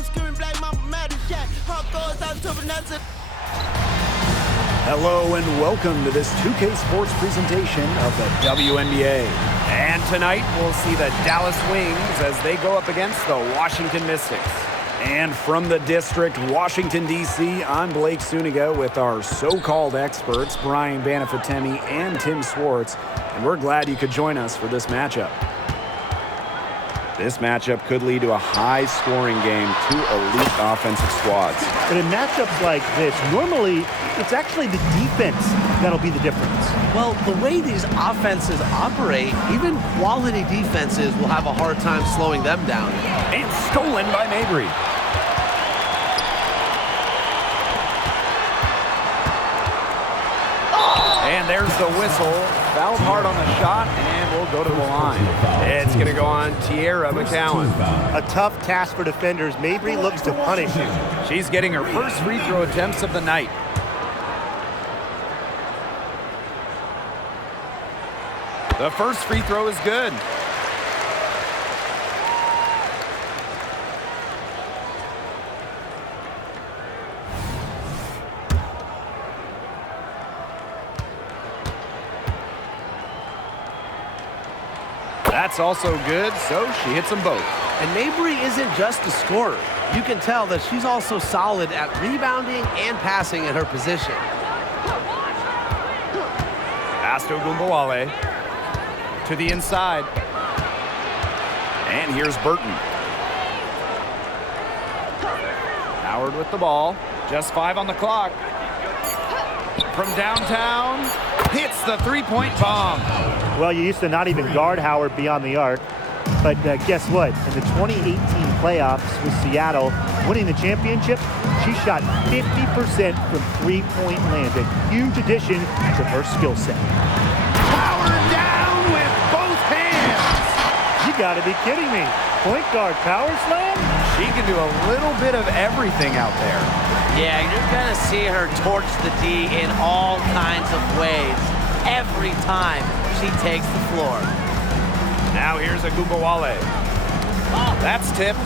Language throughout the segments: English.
I'm screaming black mama mad as Jack. Heart goes out to Vanessa. Hello and welcome to this 2K Sports presentation of the WNBA. And tonight we'll see the Dallas Wings as they go up against the Washington Mystics. And from the district, Washington, D.C., I'm Blake Suniga with our so-called experts, Brian Banafitemi and Tim Swartz. And we're glad you could join us for this matchup. This matchup could lead to a high-scoring game, two elite offensive squads. But in matchups like this, normally it's actually the defense that'll be the difference. Well, the way these offenses operate, even quality defenses will have a hard time slowing them down. And stolen by Mabry. And there's the whistle. Fouled hard on the shot, and we'll go to the line. It's going to go on Tierra McCowan. A tough task for defenders. Mabry looks to punish him. She's getting her first free throw attempts of the night. The first free throw is good. That's also good, so she hits them both. And Mabry isn't just a scorer. You can tell that she's also solid at rebounding and passing at her position. Pass to Ogunbowale. To the inside. And here's Burton. Howard with the ball. Just 5 on the clock. From downtown, hits the three-point bomb. Well, you used to not even guard Howard beyond the arc. But guess what? In the 2018 playoffs with Seattle, winning the championship, she shot 50% from three-point land. A huge addition to her skill set. Power down with both hands. You got to be kidding me. Point guard power slam? She can do a little bit of everything out there. Yeah, you're going to see her torch the D in all kinds of ways every time she takes the floor. Now here's Ogunbowale. That's tipped.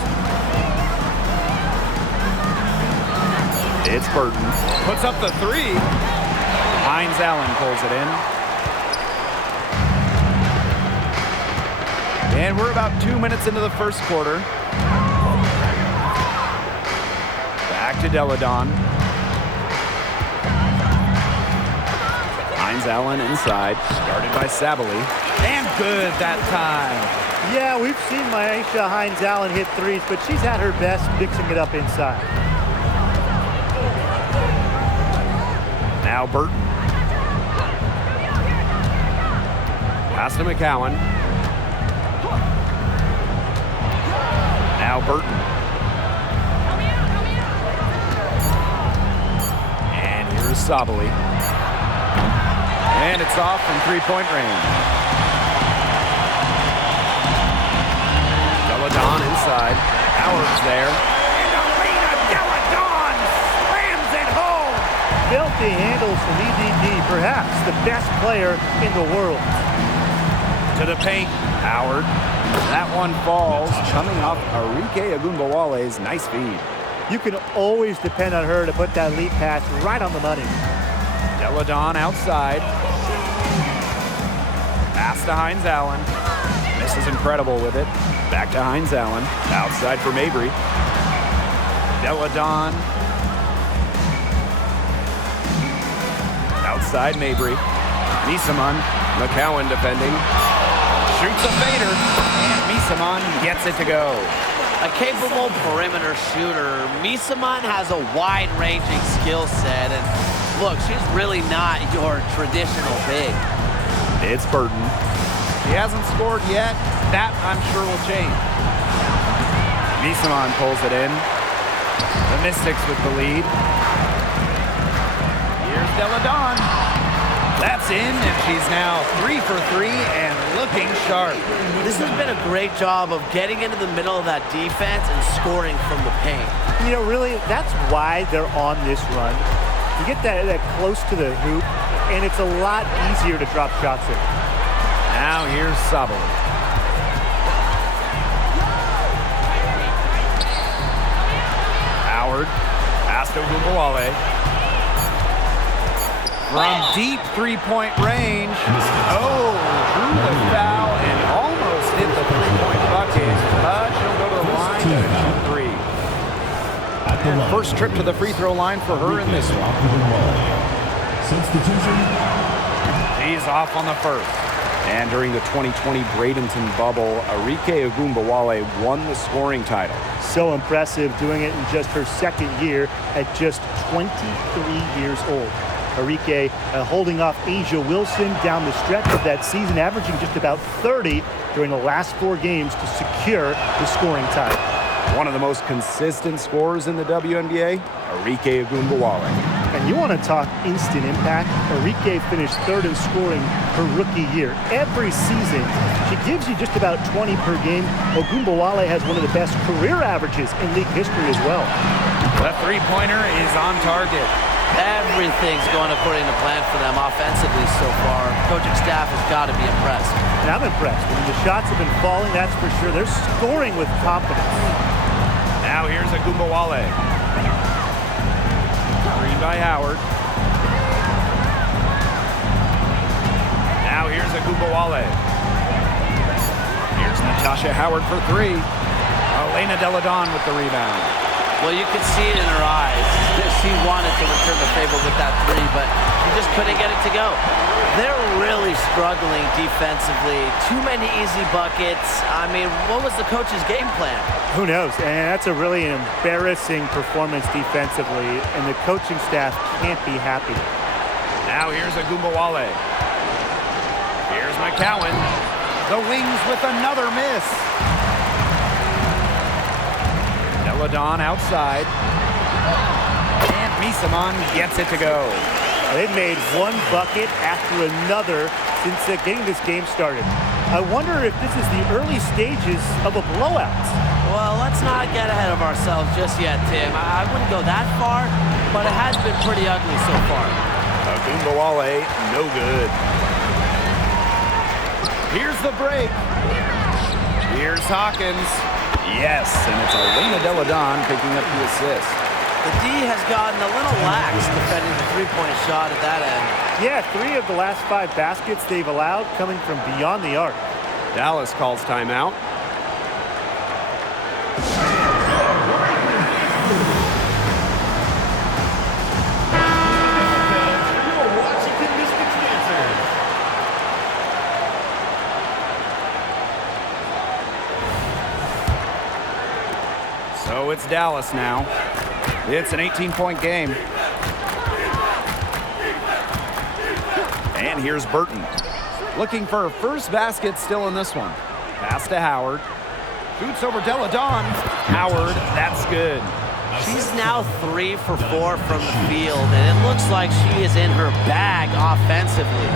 It's Burton. Puts up the three. Hines Allen pulls it in. And we're about 2 minutes into the first quarter. Back to Deladon. Hines Allen inside. Started by Sabally. And good that time. Yeah, we've seen Myisha Hines Allen hit threes, but she's at her best mixing it up inside. Now Burton. Pass to McCowan. Now Burton. And here's Sabally. And it's off from three-point range. Deladon inside. Howard's there. And Arena Deladon slams it home. Filthy handles from EDD, perhaps the best player in the world. To the paint. Howard. That one falls, coming off Arike Ogunbowale's nice feed. You can always depend on her to put that lead pass right on the money. Deladon outside. Pass to Hines Allen. This is incredible with it. Back to Hines Allen. Outside for Mabry. Deladon. Outside Mabry. Misamon. McCowan defending. Shoots a fader. And Misamon gets it to go. A capable perimeter shooter, Misamon has a wide-ranging skill set, and look, she's really not your traditional big. It's Burton. He hasn't scored yet. That, I'm sure, will change. Misamon pulls it in. The Mystics with the lead. Here's Deladon. That's in, and she's now 3 for 3 and looking sharp. This has been a great job of getting into the middle of that defense and scoring from the paint. You know, really, that's why they're on this run. You get that close to the hoop, and it's a lot easier to drop shots in. Now here's Sabally. to Ogunbowale. From deep three-point range. Oh, drew the foul and almost hit the three-point bucket, but she'll go to the line to shoot three. And first trip to the free throw line for her in this one. She's off on the first. And during the 2020 Bradenton bubble, Arike Ogunbowale won the scoring title. So impressive, doing it in just her second year at just 23 years old. Arike holding off Asia Wilson down the stretch of that season, averaging just about 30 during the last 4 games to secure the scoring title. One of the most consistent scorers in the WNBA, Arike Ogunbowale. And you want to talk instant impact? Arike finished 3rd in scoring her rookie year. Every season, she gives you just about 20 per game. Ogunbowale has one of the best career averages in league history as well. The three-pointer is on target. Everything's going according to plan for them offensively so far. Coaching staff has got to be impressed. And I'm impressed. I mean, the shots have been falling, that's for sure. They're scoring with confidence. Now here's Ogunbowale. Screen by Howard. Now here's Ogunbowale. Here's Natasha Howard for three. Elena Deladon with the rebound. Well, you could see it in her eyes. She wanted to return the favor with that three, but she just couldn't get it to go. They're really struggling defensively. Too many easy buckets. I mean, what was the coach's game plan? Who knows? And that's a really embarrassing performance defensively, and the coaching staff can't be happy. Now here's Ogunbowale. Here's McCowan. The wings with another miss. Deladon outside. And Misaman gets it to go. They've made one bucket after another since getting this game started. I wonder if this is the early stages of a blowout. Well, let's not get ahead of ourselves just yet, Tim. I wouldn't go that far, but it has been pretty ugly so far. Ogunbowale, no good. Here's the break. Here's Hawkins. Yes, and it's Elena Deladon picking up the assist. The D has gotten a little lax defending the three-point shot at that end. Yeah, 3 of the last 5 baskets they've allowed coming from beyond the arc. Dallas calls timeout. So it's Dallas now. It's an 18-point game. And here's Burton. Looking for her first basket still in this one. Pass to Howard. Shoots over Deladon. Howard, that's good. She's now 3 for 4 from the field, and it looks like she is in her bag offensively.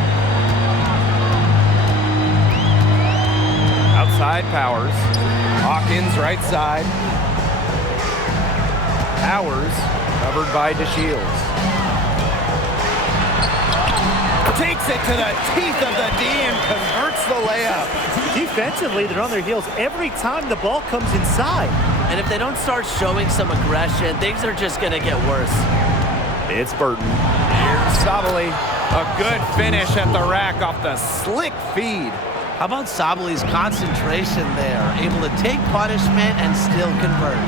Outside Powers. Hawkins right side. Powers covered by DeShields. Takes it to the teeth of the D and converts the layup. Defensively, they're on their heels every time the ball comes inside. And if they don't start showing some aggression, things are just going to get worse. It's Burton. Here's Sabally. A good finish at the rack off the slick feed. How about Sabaly's concentration there? Able to take punishment and still convert.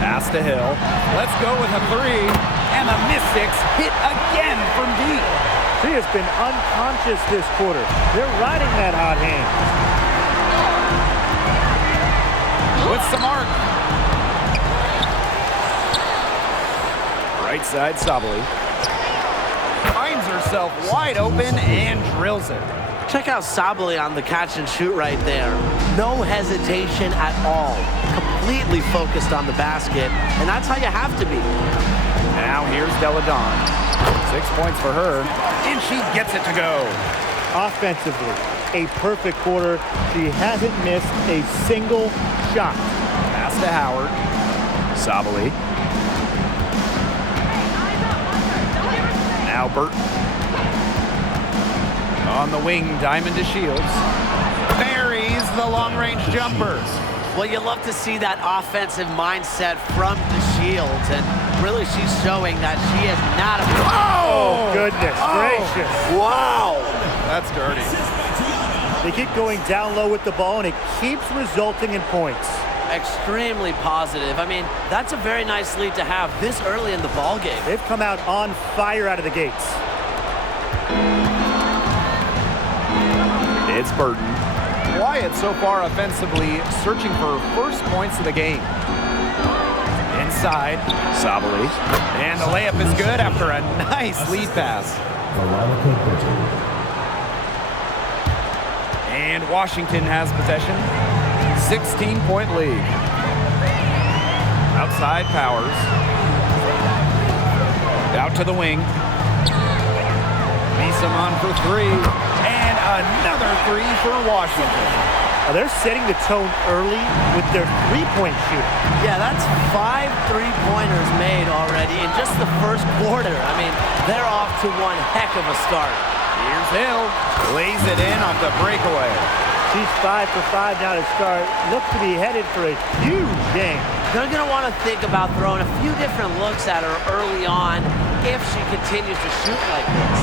Pass to Hill. Let's go with a three. And the Mystics hit again from deep. She has been unconscious this quarter. They're riding that hot hand. What's the mark? Right side, Sabally. Finds herself wide open and drills it. Check out Sabally on the catch and shoot right there. No hesitation at all. Completely focused on the basket, and that's how you have to be. Now here's Deladon. 6 points for her. And she gets it to go. Offensively, a perfect quarter. She hasn't missed a single shot. Pass to Howard. Sabally. Now Burton. On the wing, Diamond DeShields. Buries the long-range jumper. Well, you love to see that offensive mindset from the Shields, and really she's showing that she is not a... Oh, goodness gracious. Wow. That's dirty. They keep going down low with the ball, and it keeps resulting in points. Extremely positive. I mean, that's a very nice lead to have this early in the ball game. They've come out on fire out of the gates. It's Burton. Wyatt so far offensively searching for first points of the game. Inside. Sabali. And the layup is good after a nice lead pass. And Washington has possession. 16-point lead. Outside Powers. Out to the wing. Meeson on for three. And another three for Washington. They're setting the tone early with their three-point shooting. Yeah, that's 5 3-pointers made already in just the first quarter. I mean, they're off to one heck of a start. Here's Hill. Lays it in off the breakaway. She's 5 for 5 now to start. Looks to be headed for a huge game. They're going to want to think about throwing a few different looks at her early on if she continues to shoot like this.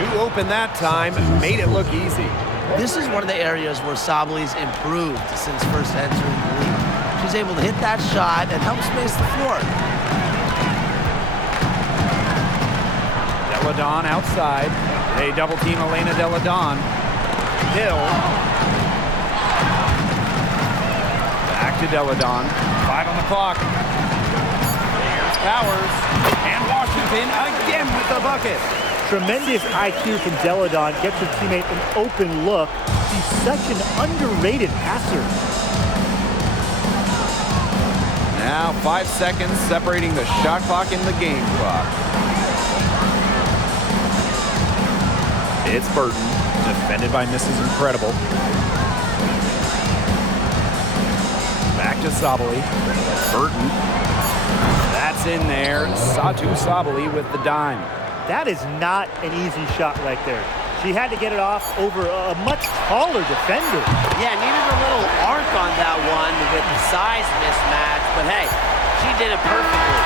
Too open that time, made it look easy. This is one of the areas where Sabali's improved since first entering the league. She's able to hit that shot and help space the floor. Delle Donne outside. They double team Elena Delle Donne. Hill. Back to Delle Donne. 5 on the clock. There's Powers. And Washington again with the bucket. Tremendous IQ from Delle Donne. Gets her teammate an open look. She's such an underrated passer. Now 5 seconds separating the shot clock and the game clock. It's Burton. Defended by Mrs. Incredible. Back to Sabali. Burton. That's in there. Satu Sabali with the dime. That is not an easy shot right there. She had to get it off over a much taller defender. Yeah, needed a little arc on that one with the size mismatch, but hey, she did it perfectly.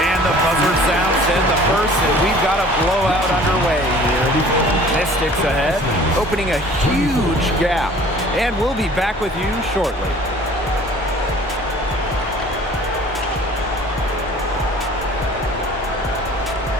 And the buzzer sounds in the first, and we've got a blowout underway here. Mystics ahead, opening a huge gap. And we'll be back with you shortly.